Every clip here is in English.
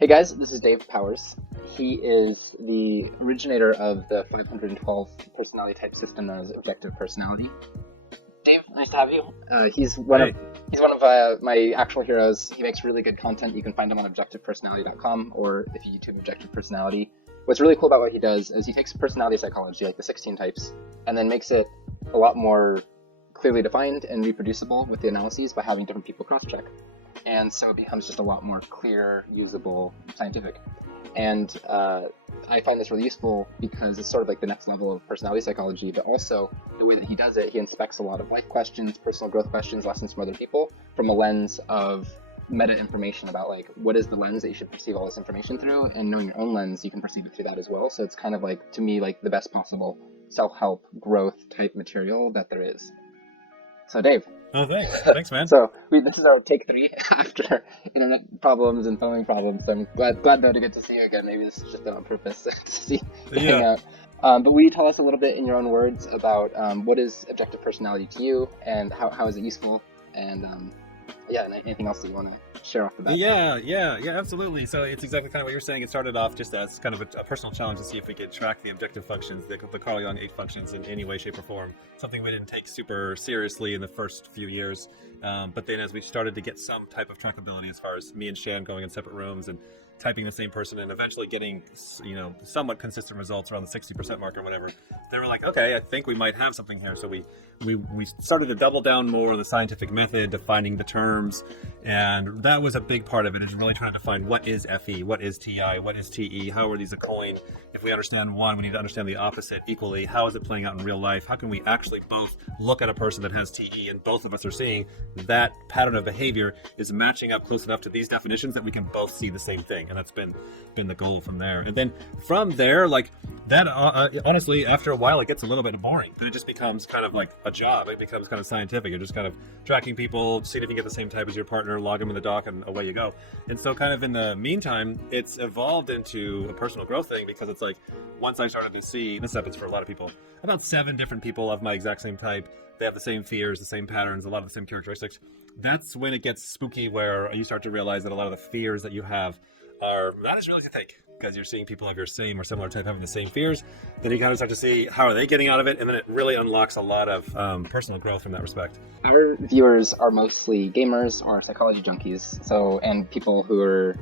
Hey guys, this is Dave Powers. He is the originator of the 512 personality type system known as objective personality. Dave, nice to have you. Hey. He's one of my actual heroes. He makes really good content. You can find him on objectivepersonality.com or if you YouTube objective personality. What's really cool about what he does is he takes personality psychology, like the 16 types, and then makes it a lot more clearly defined and reproducible with the analyses by having different people cross-check. And so it becomes just a lot more clear, usable, scientific. And I find this really useful because it's sort of like the next level of personality psychology, but also the way that he does it, he inspects a lot of life questions, personal growth questions, lessons from other people from a lens of meta information about like what is the lens that you should perceive all this information through, and knowing your own lens, you can perceive it through that as well. So it's kind of like, to me, like the best possible self-help growth type material that there is. So Dave. Oh, thanks, man. So this is our take 3 after internet problems and filming problems. So I'm glad though to get to see you again. Maybe this is just done on purpose to see you hang out. But will you tell us a little bit in your own words about what is objective personality to you, and how is it useful, and and anything else that you want to share off the bat? Yeah, absolutely. So it's exactly kind of what you're saying. It started off just as kind of a personal challenge to see if we could track the objective functions, the Carl Jung 8 functions in any way, shape, or form. Something we didn't take super seriously in the first few years. But then as we started to get some type of trackability as far as me and Shan going in separate rooms and typing the same person and eventually getting, somewhat consistent results around the 60% mark or whatever, they were like, okay, I think we might have something here. So we started to double down more on the scientific method, defining the terms, and that was a big part of it, is really trying to define what is FE, what is TI, what is TE, how are these a coin? If we understand one, we need to understand the opposite equally. How is it playing out in real life? How can we actually both look at a person that has TE and both of us are seeing that pattern of behavior is matching up close enough to these definitions that we can both see the same thing? And that's been the goal from there. And then from there, like that, honestly, after a while, it gets a little bit boring. Then it just becomes kind of like a job. It becomes kind of scientific. You're just kind of tracking people, seeing if you get the same type as your partner, log them in the doc, and away you go. And so kind of in the meantime, it's evolved into a personal growth thing, because it's like, once I started to see, this happens for a lot of people, about 7 different people of my exact same type, they have the same fears, the same patterns, a lot of the same characteristics. That's when it gets spooky, where you start to realize that a lot of the fears that you have are not as real as you think, because you're seeing people of your same or similar type having the same fears. Then you kind of start to see how are they getting out of it, and then it really unlocks a lot of personal growth in that respect. Our viewers are mostly gamers or psychology junkies, and people who are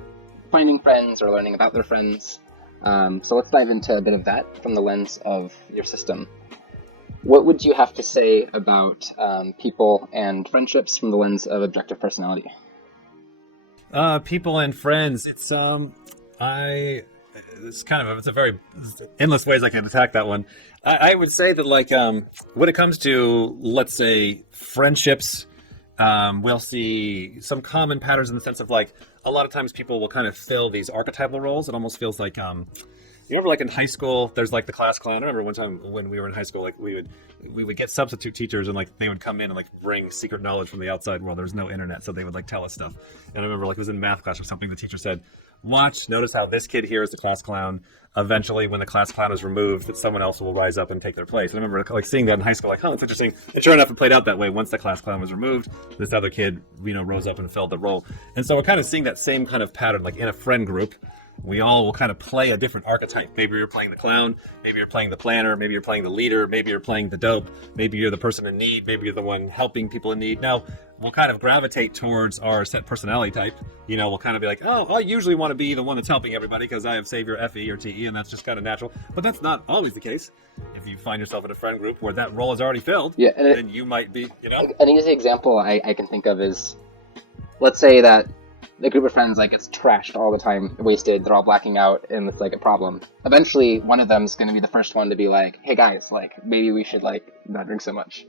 finding friends or learning about their friends. So let's dive into a bit of that from the lens of your system. What would you have to say about people and friendships from the lens of objective personality? People and friends. It's it's a very endless ways I can attack that one. I would say that, like, when it comes to, let's say, friendships, we'll see some common patterns in the sense of, like, a lot of times people will kind of fill these archetypal roles. It almost feels like, you remember, like in high school, there's like the class clown. I remember one time when we were in high school, like we would get substitute teachers, and like they would come in and like bring secret knowledge from the outside world. There was no internet, so they would like tell us stuff. And I remember, like, it was in math class or something, the teacher said, notice how this kid here is the class clown. Eventually, when the class clown is removed, that someone else will rise up and take their place. And I remember like seeing that in high school, like, that's interesting. And sure enough, it played out that way. Once the class clown was removed, this other kid, rose up and filled the role. And so we're kind of seeing that same kind of pattern, like in a friend group. We all will kind of play a different archetype. Maybe you're playing the clown, maybe you're playing the planner, maybe you're playing the leader, maybe you're playing the dope, maybe you're the person in need, maybe you're the one helping people in need. Now, we'll kind of gravitate towards our set personality type. We'll kind of be like, oh, I usually want to be the one that's helping everybody because I have savior FE or TE, and that's just kind of natural. But that's not always the case. If you find yourself in a friend group where that role is already filled, then you might be, An easy example I can think of is, let's say that the group of friends like gets trashed all the time, wasted, they're all blacking out, and it's like a problem. Eventually, one of them's going to be the first one to be like, hey guys, like, maybe we should like not drink so much.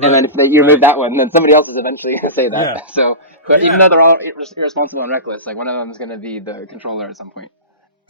Right. And then if you remove that one, then somebody else is eventually going to say that. Yeah. So even though they're all irresponsible and reckless, like one of them is going to be the controller at some point.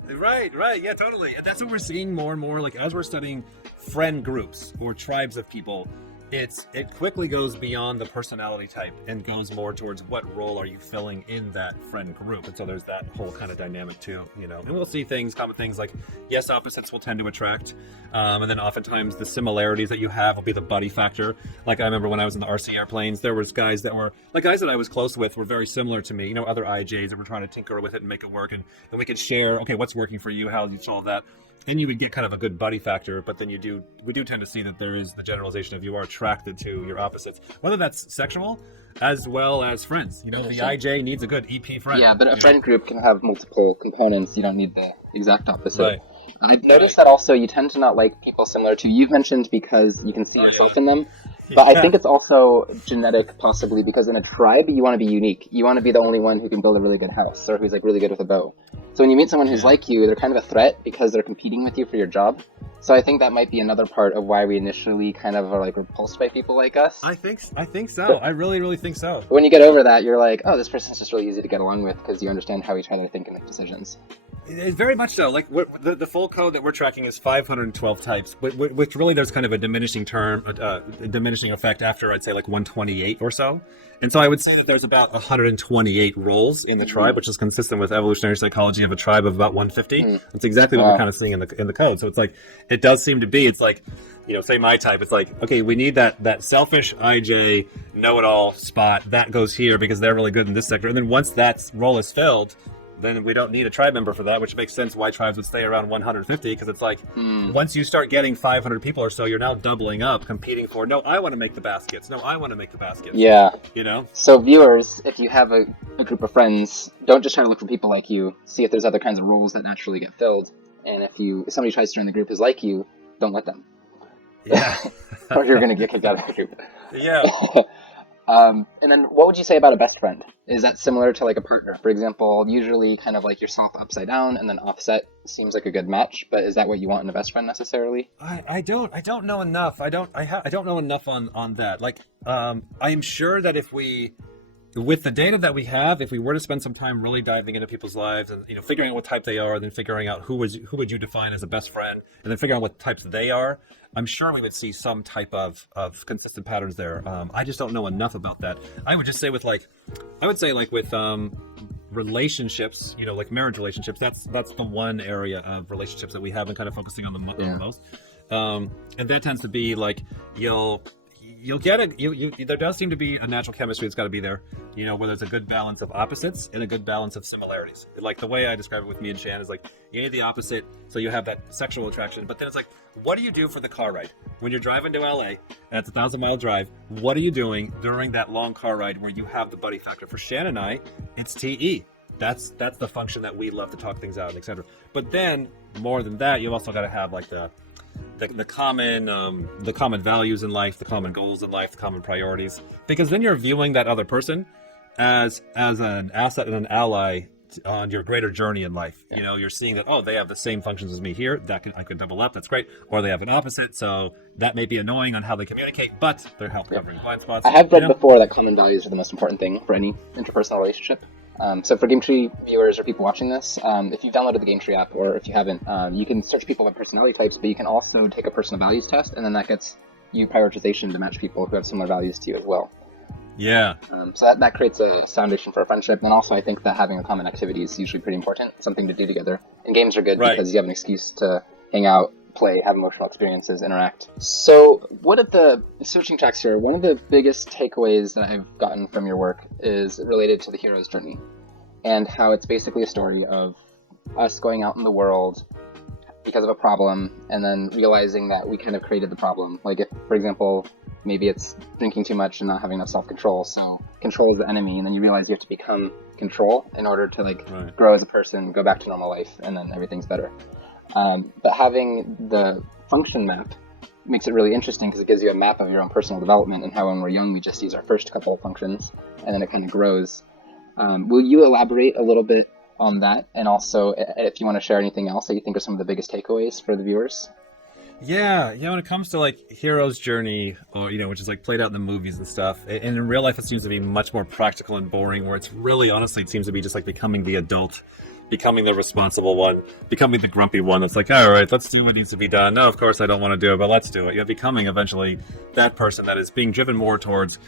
Right, yeah, totally. And that's what we're seeing more and more, like as we're studying friend groups or tribes of people. it quickly goes beyond the personality type and goes more towards what role are you filling in that friend group. And so there's that whole kind of dynamic too, and we'll see common things like, yes, opposites will tend to attract, and then oftentimes the similarities that you have will be the buddy factor. Like I remember when I was in the RC airplanes, there was guys that I was close with were very similar to me, other IJs that were trying to tinker with it and make it work, and we could share, okay, what's working for you, how do you solve that. And you would get kind of a good buddy factor, but then we do tend to see that there is the generalization of you are attracted to your opposites, whether that's sexual as well as friends. The IJ needs a good EP friend. Yeah, but a friend group can have multiple components. You don't need the exact opposite. Right. I've noticed that also you tend to not like people similar to you. You've mentioned because you can see yourself in them. But I think it's also genetic, possibly, because in a tribe, you want to be unique. You want to be the only one who can build a really good house or who's like really good with a bow. So when you meet someone who's like you, they're kind of a threat because they're competing with you for your job. So I think that might be another part of why we initially kind of are like repulsed by people like us. I think so. I really, really think so. When you get over that, you're like, oh, this person's just really easy to get along with because you understand how each other think and make decisions. It's very much so. Like the full code that we're tracking is 512 types, which really there's kind of a diminishing effect after I'd say like 128 or so. And so I would say that there's about 128 roles in the tribe, which is consistent with evolutionary psychology of a tribe of about 150. That's exactly what we're kind of seeing in the code. So it's like, it does seem to be, it's like, say my type, it's like, okay, we need that selfish IJ know-it-all spot that goes here because they're really good in this sector. And then once that role is filled, then we don't need a tribe member for that, which makes sense why tribes would stay around 150, because it's like, once you start getting 500 people or so, you're now doubling up, competing for, no, I want to make the baskets. No, I want to make the baskets. Yeah. So viewers, if you have a group of friends, don't just try to look for people like you. See if there's other kinds of roles that naturally get filled. And if somebody tries to join the group who's like you, don't let them. Yeah. Or you're going to get kicked out of the group. Yeah. And then what would you say about a best friend? Is that similar to like a partner? For example, usually kind of like yourself upside down and then offset seems like a good match, but is that what you want in a best friend necessarily? I don't know enough. I don't know enough on that. Like, I am sure that with the data that we have, if we were to spend some time really diving into people's lives and figuring out what type they are, then figuring out who would you define as a best friend, and then figuring out what types they are, I'm sure we would see some type of consistent patterns there. I just don't know enough about that. I would just say with relationships, like marriage relationships, that's the one area of relationships that we have been kind of focusing on the most. And that tends to be like you'll get it. There does seem to be a natural chemistry that's got to be there, where there's a good balance of opposites and a good balance of similarities. Like the way I describe it with me and Shan is like, you need the opposite, so you have that sexual attraction. But then it's like, what do you do for the car ride? When you're driving to LA, and it's a 1,000-mile drive, what are you doing during that long car ride where you have the buddy factor? For Shan and I, it's TE. That's the function that we love to talk things out, etc. But then, more than that, you've also got to have like the common values in life, the common goals in life, the common priorities, because then you're viewing that other person as an asset and an ally on your greater journey in life. You're seeing that, oh, they have the same functions as me here, I could double up, that's great, or they have an opposite, so that may be annoying on how they communicate, but they're help covering blind spots. I have read before that common values are the most important thing for any interpersonal relationship. So for GameTree viewers or people watching this, if you've downloaded the GameTree app, or if you haven't, you can search people by personality types, but you can also take a personal values test, and then that gets you prioritization to match people who have similar values to you as well. Yeah. So that creates a foundation for a friendship, and also I think that having a common activity is usually pretty important, something to do together. And games are good because you have an excuse to hang out, play, have emotional experiences, interact. So what are the switching tracks here? One of the biggest takeaways that I've gotten from your work is related to the hero's journey, and how it's basically a story of us going out in the world because of a problem, and then realizing that we kind of created the problem. Like if, for example, maybe it's drinking too much and not having enough self-control, so control is the enemy, and then you realize you have to become control in order to grow as a person, go back to normal life, and then everything's better. But having the function map makes it really interesting because it gives you a map of your own personal development and how when we're young we just use our first couple of functions and then it kind of grows. Will you elaborate a little bit on that, and also if you want to share anything else that you think are some of the biggest takeaways for the viewers? Yeah, when it comes to like hero's journey, or which is like played out in the movies and stuff, and in real life it seems to be much more practical and boring, where it's really honestly it seems to be just like becoming the adult becoming the responsible one, becoming the grumpy one that's like, all right, let's do what needs to be done. No, of course I don't want to do it, but let's do it. You're becoming eventually that person that is being driven more towards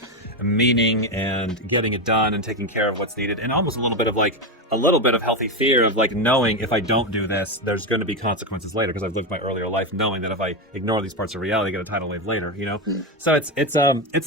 meaning and getting it done and taking care of what's needed, and almost a little bit of healthy fear of like knowing if I don't do this, there's going to be consequences later, because I've lived my earlier life knowing that if I ignore these parts of reality, I get a tidal wave later, you know. So it's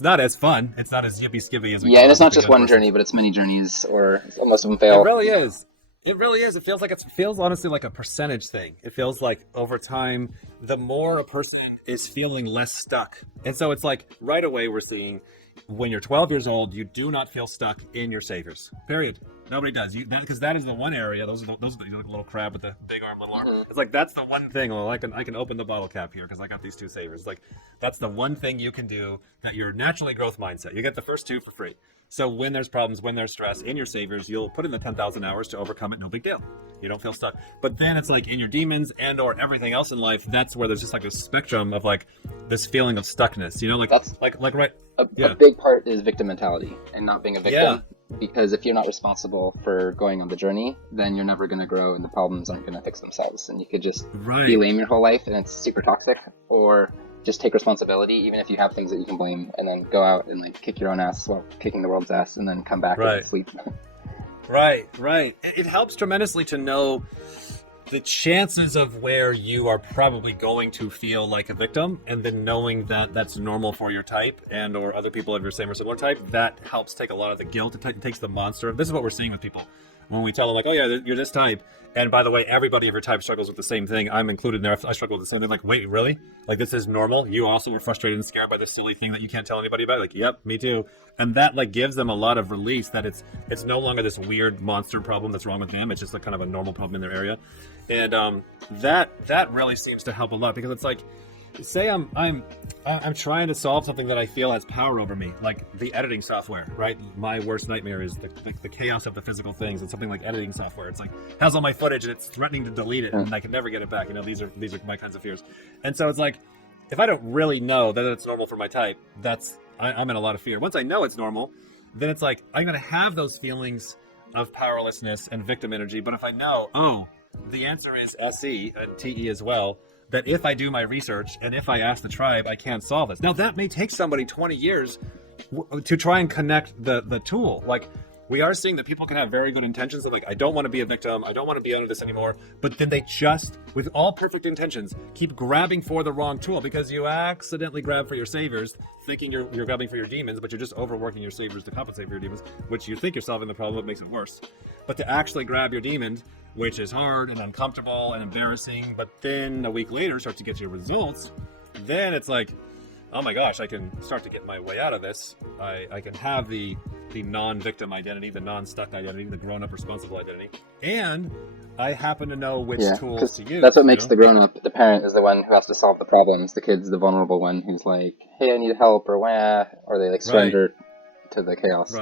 not as fun, it's not as yippee skivvy as we and it's not just one journey, but it's many journeys, or most of them fail. It really is. It feels honestly like a percentage thing. It feels like over time, the more a person is feeling less stuck. And so it's like right away we're seeing when you're 12 years old, you do not feel stuck in your saviors. Period. Nobody does. Because that is the one area. Those are the little crab with the big arm, little arm. It's like that's the one thing. Well, I can open the bottle cap here because I got these two saviors. Like that's the one thing you can do that your naturally growth mindset. You get the first two for free. So when there's problems, when there's stress in your saviors, you'll put in the 10,000 hours to overcome it. No big deal. You don't feel stuck. But then it's like in your demons and or everything else in life, that's where there's just like a spectrum of like this feeling of stuckness. You know, like that's like right. A big part is victim mentality and not being a victim. Yeah. Because if you're not responsible for going on the journey, then you're never going to grow and the problems aren't going to fix themselves. And you could just be lame your whole life and it's super toxic, or just take responsibility, even if you have things that you can blame, and then go out and like kick your own ass while kicking the world's ass, and then come back and sleep. Right. It helps tremendously to know the chances of where you are probably going to feel like a victim, and then knowing that that's normal for your type and or other people of your same or similar type, that helps take a lot of the guilt. It takes the monster. This is what we're seeing with people when we tell them like, oh yeah, you're this type, and by the way, everybody of your type struggles with the same thing. I'm included in there. I struggle with the same thing. Like, wait, really? Like, this is normal? You also were frustrated and scared by this silly thing that you can't tell anybody about? Like, yep, me too. And that like gives them a lot of release that it's no longer this weird monster problem that's wrong with them. It's just like kind of a normal problem in their area. And that really seems to help a lot, because it's like, say I'm trying to solve something that I feel has power over me, like the editing software, right? My worst nightmare is the chaos of the physical things, and something like editing software. It's like has all my footage and it's threatening to delete it, and I can never get it back. You know, these are my kinds of fears. And so it's like, if I don't really know that it's normal for my type, I'm in a lot of fear. Once I know it's normal, then it's like I'm gonna have those feelings of powerlessness and victim energy. But if I know, the answer is SE and TE as well, that if I do my research and if I ask the tribe, I can solve this. Now, that may take somebody 20 years to try and connect the tool. Like, we are seeing that people can have very good intentions of like, I don't want to be a victim, I don't want to be under this anymore, but then they just, with all perfect intentions, keep grabbing for the wrong tool, because you accidentally grab for your saviors, thinking you're grabbing for your demons, but you're just overworking your saviors to compensate for your demons, which you think you're solving the problem, but makes it worse. But to actually grab your demons, which is hard and uncomfortable and embarrassing, but then a week later start to get your results, then it's like, oh my gosh, I can start to get my way out of this. I can have the non-victim identity, the non-stuck identity, the grown-up responsible identity, and I happen to know which tools to use. That's what makes the grown-up. The parent is the one who has to solve the problems. The kid's the vulnerable one who's like, hey, I need help, or wah, or they like surrender to the chaos.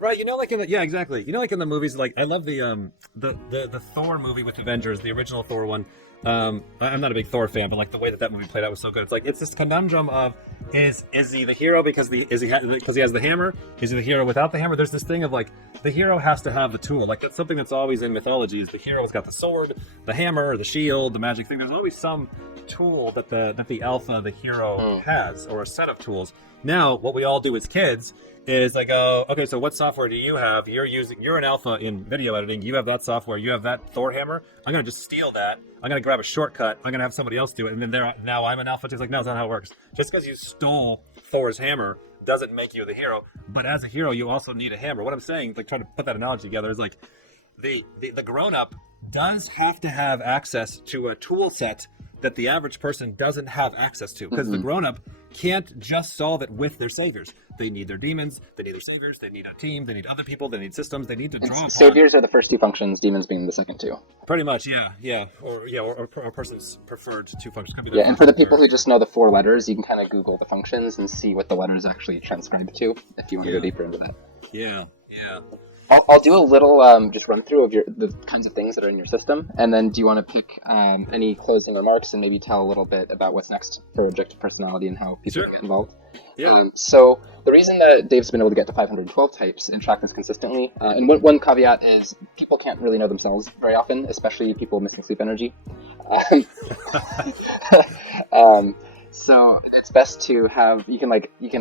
Right, you know, like exactly. You know, like in the movies, like I love the Thor movie with Avengers, the original Thor one. I'm not a big Thor fan, but like the way that movie played out was so good. It's like it's this conundrum of is he the hero because he has the hammer? Is he the hero without the hammer? There's this thing of like the hero has to have the tool. Like that's something that's always in mythology. Is the hero's got the sword, the hammer, the shield, the magic thing. There's always some tool that the alpha, the hero has, or a set of tools. Now, what we all do as kids is like, okay, so what software do you have? You're an alpha in video editing. You have that software. You have that Thor hammer. I'm going to just steal that. I'm going to grab a shortcut. I'm going to have somebody else do it. And then now I'm an alpha. It's like, no, that's not how it works. Just because you stole Thor's hammer doesn't make you the hero. But as a hero, you also need a hammer. What I'm saying, like trying to put that analogy together, is like the grown-up does have to have access to a tool set that the average person doesn't have access to, because the grown-up can't just solve it with their saviors. They need their demons, they need their saviors, they need a team, they need other people, they need systems, they need to draw upon. Saviors are the first two functions, demons being the second two. Pretty much, yeah. Or a person's preferred two functions. Could be and for the people who just know the 4 letters, you can kind of Google the functions and see what the letters actually transcribe to, if you want to go deeper into that. Yeah. I'll do a little just run through of the kinds of things that are in your system, and then do you want to pick any closing remarks and maybe tell a little bit about what's next for objective personality and how people Sure. can get involved? Yeah. So the reason that Dave's been able to get to 512 types and track this consistently, and one caveat is people can't really know themselves very often, especially people missing sleep energy. Um, so it's best to have you can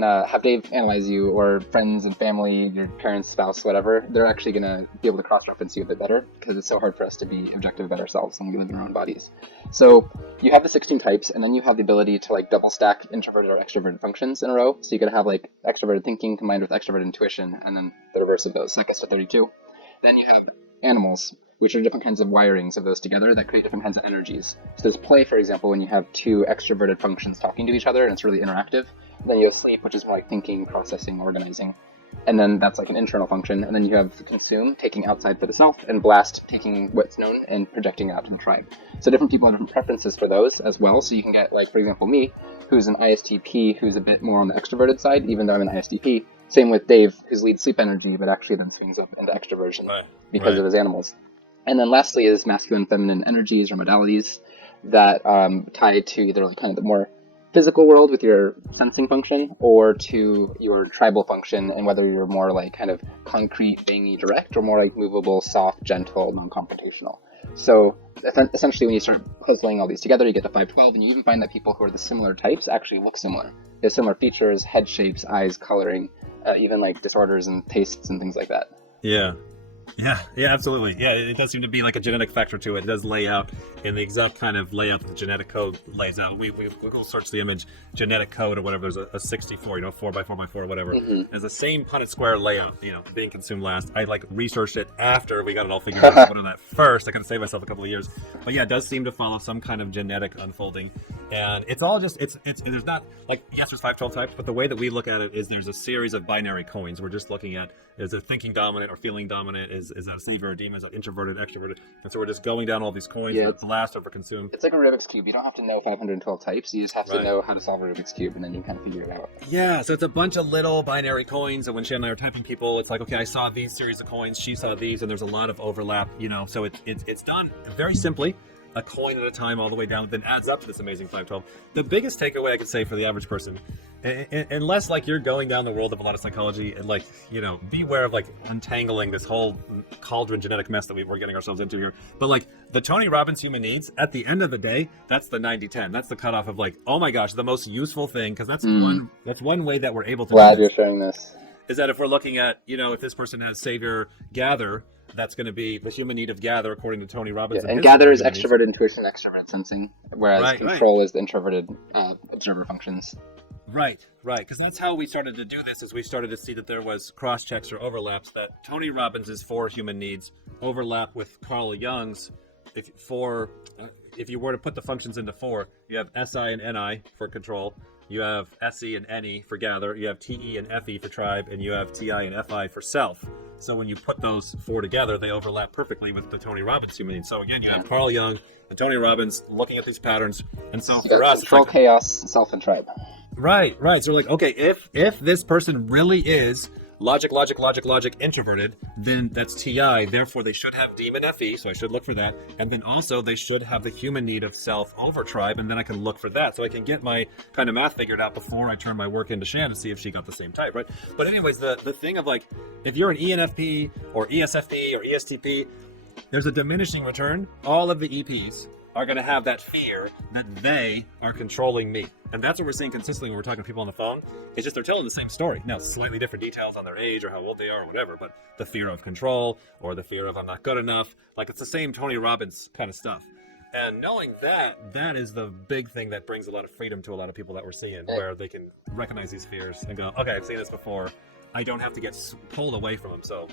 have Dave analyze you, or friends and family, your parents, spouse, whatever. They're actually gonna be able to cross-reference you a bit better because it's so hard for us to be objective about ourselves when we live in our own bodies. So you have the 16 types, and then you have the ability to like double stack introverted or extroverted functions in a row. So you could have like extroverted thinking combined with extroverted intuition, and then the reverse of those. So that gets to 32. Then you have animals, which are different kinds of wirings of those together that create different kinds of energies. So there's play, for example, when you have two extroverted functions talking to each other and it's really interactive. Then you have sleep, which is more like thinking, processing, organizing. And then that's like an internal function. And then you have consume, taking outside for the self, and blast, taking what's known and projecting it out to the tribe. So different people have different preferences for those as well. So you can get, like, for example, me, who's an ISTP, who's a bit more on the extroverted side, even though I'm an ISTP. Same with Dave, who's leads sleep energy, but actually then swings up into extroversion because of his animals. And then lastly is masculine and feminine energies or modalities that tie to either like kind of the more physical world with your sensing function, or to your tribal function, and whether you're more like kind of concrete, bangy, direct, or more like movable, soft, gentle, non-confrontational. So essentially when you start puzzling all these together, you get to 512, and you even find that people who are the similar types actually look similar. They have similar features, head shapes, eyes, coloring, even like disorders and tastes and things like that. Yeah. Yeah, absolutely. Yeah, it does seem to be like a genetic factor to it. It does lay out in the exact kind of layout that the genetic code lays out. We Google search the image genetic code or whatever. There's a 64, 4x4x4 or whatever. Mm-hmm. It's the same Punnett square layout, being consumed last. I like researched it after we got it all figured out. I put on that first. I kind of saved myself a couple of years. But yeah, it does seem to follow some kind of genetic unfolding. And it's all just, there's not, like, yes, there's 512 types, but the way that we look at it is there's a series of binary coins. We're just looking at, is it thinking dominant or feeling dominant? Is that a savior or a demon? Is that introverted, extroverted? And so we're just going down all these coins, blast over consume. It's like a Rubik's Cube. You don't have to know 512 types. You just have to know how to solve a Rubik's Cube, and then you kind of figure it out. Yeah, so it's a bunch of little binary coins, and when Shannon and I are typing people, it's like, okay, I saw these series of coins, she saw these, and there's a lot of overlap, so it's done very simply, a coin at a time all the way down, then adds up to this amazing 512. The biggest takeaway I could say for the average person, unless like you're going down the world of a lot of psychology and like, beware of like untangling this whole cauldron genetic mess that we're getting ourselves into here. But like the Tony Robbins human needs, at the end of the day, that's the 90-10. That's the cutoff of like, oh my gosh, the most useful thing, because that's one way that we're able to Glad you're sharing this. Is that if we're looking at, if this person has savior gather, that's going to be the human need of gather according to Tony Robbins. Yeah, and gather is extroverted intuition, extroverted sensing, whereas control is the introverted observer functions. Right, because that's how we started to do this, is we started to see that there was cross-checks or overlaps, that Tony Robbins' 4 human needs overlap with Carl Jung's. If you were to put the functions into 4, you have SI and NI for control, you have SE and NE for gather, you have TE and FE for tribe, and you have TI and FI for self. So when you put those 4 together, they overlap perfectly with the Tony Robbins human needs. So again, you have Carl Jung and Tony Robbins looking at these patterns, and so for us, control, like, chaos, self, and tribe. Right. So we're like, okay, if this person really is logic, introverted, then that's TI. Therefore, they should have demon FE, so I should look for that. And then also, they should have the human need of self over tribe, and then I can look for that. So I can get my kind of math figured out before I turn my work into Shan to see if she got the same type, right? But anyways, the thing of like, if you're an ENFP or ESFP or ESTP, there's a diminishing return. All of the EPs are going to have that fear that they are controlling me. And that's what we're seeing consistently when we're talking to people on the phone. It's just they're telling the same story. Now, slightly different details on their age or how old they are or whatever, but the fear of control or the fear of I'm not good enough, like it's the same Tony Robbins kind of stuff. And knowing that is the big thing that brings a lot of freedom to a lot of people that we're seeing, where they can recognize these fears and go, okay, I've seen this before. I don't have to get pulled away from them. So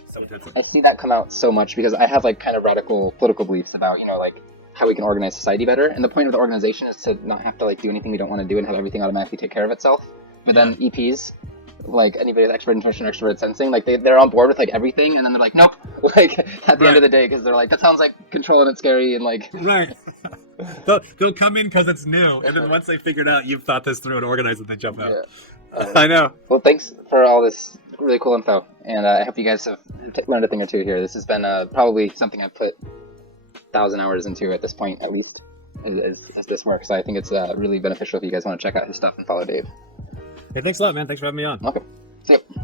I see that come out so much because I have like kind of radical political beliefs about, like how we can organize society better. And the point of the organization is to not have to like do anything we don't want to do and have everything automatically take care of itself. But then EPs, like anybody with extrovert intuition or extroverted sensing, like they're on board with like everything, and then they're like, nope, like at the end of the day, because they're like, that sounds like control and it's scary and like. Right. They'll come in because it's new, and then once they figure it out, you've thought this through and organized it, they jump out. I know. Well, thanks for all this really cool info, and I hope you guys have learned a thing or two here. This has been probably something I've put 1,000 hours into at this point, at least, as this works. So I think it's really beneficial if you guys want to check out his stuff and follow Dave. Hey, thanks a lot, man. Thanks for having me on. Okay. See ya.